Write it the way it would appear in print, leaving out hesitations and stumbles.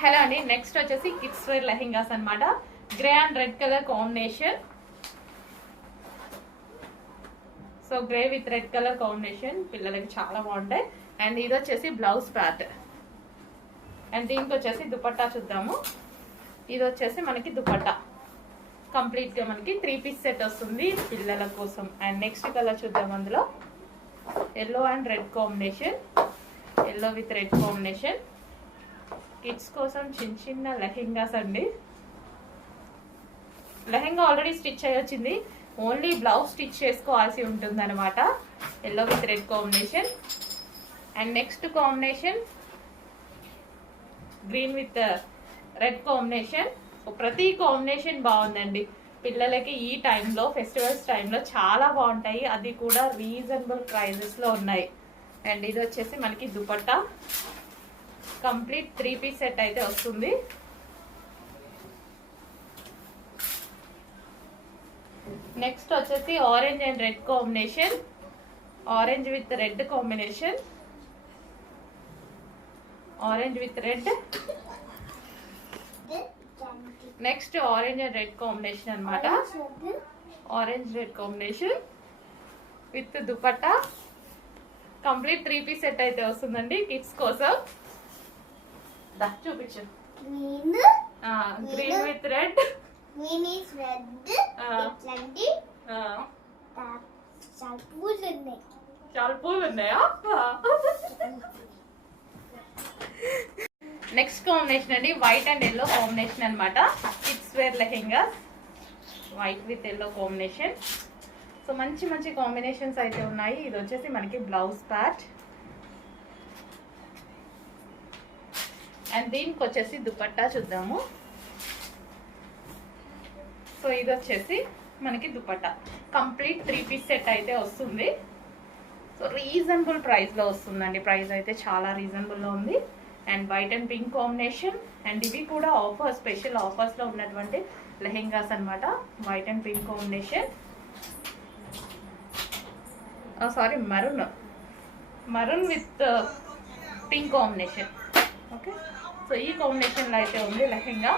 Hello అండి, next వచ్చేసి kids wear lehengas అన్నమాట. Grey and red colour combination. So grey with red colour combination పిల్లలకి చాలా బాగుంటాయి. అండ్ ఇది వచ్చేసి బ్లౌజ్ ప్యాట్. అండ్ దీనికి వచ్చేసి దుపట్టా చూద్దాము. ఇది వచ్చేసి మనకి దుపట్టా కంప్లీట్ గా మనకి 3 పీస్ సెట్ వస్తుంది పిల్లల కోసం. అండ్ నెక్స్ట్ కలర్ చూద్దాం. అందులో yellow and red combination, yellow with red combination. Kids కోసం చిన్న చిన్న లెహెంగాస్ అండి. లెహెంగా ఆల్రెడీ స్టిచ్ అయ్యి వచ్చింది, ఓన్లీ బ్లౌజ్ స్టిచ్ చేసుకోవాల్సి ఉంటుంది అనమాట. Yellow with red combination. And next combination green with red combination. ప్రతి కాంబినేషన్ బాగుందండి. పిల్లలకి ఈ టైంలో ఫెస్టివల్స్ టైంలో చాలా బాగుంటాయి, అది కూడా రీజనబుల్ ప్రైజెస్లో ఉన్నాయి. అండ్ ఇది వచ్చేసి మనకి దుపట్టా కంప్లీట్ 3 పీస్ సెట్ అయితే వస్తుంది. నెక్స్ట్ వచ్చేసి orange and red combination, orange with red combination, orange with red. Next orange and red combination అన్నమాట. Orange red combination with dupatta complete 3 piece set అయితే వస్తుందండి కిడ్స్ కోసం. చూపించు. గ్రీన్ విత్ రెడ్, చాలా పూలు ఉన్నాయా? నెక్స్ట్ కాంబినేషన్ అండి వైట్ అండ్ ఎల్లో కాంబినేషన్ అన్నమాట. Kids wear lehenga white with yellow combination. So మంచి మంచి కాంబినేషన్స్ అయితే ఉన్నాయి. ఇది వచ్చేసి మనకి బ్లౌజ్ ప్యాట్. అండ్ దీనికి వచ్చేసి దుపట్టా చూద్దాము. సో ఇది వచ్చేసి మనకి దుపట్టా కంప్లీట్ 3 పీస్ సెట్ అయితే వస్తుంది. సో రీజనబుల్ ప్రైస్లో వస్తుందండి. ప్రైస్ అయితే చాలా రీజనబుల్లో ఉంది. And white and pink combination. And ఇవి కూడా ఆఫర్, స్పెషల్ ఆఫర్స్లో ఉన్నటువంటి లెహెంగాస్ అనమాట. White and pink combination, sorry maroon with pink combination. Okay, so ఈ కాంబినేషన్లో అయితే ఉంది లెహెంగా.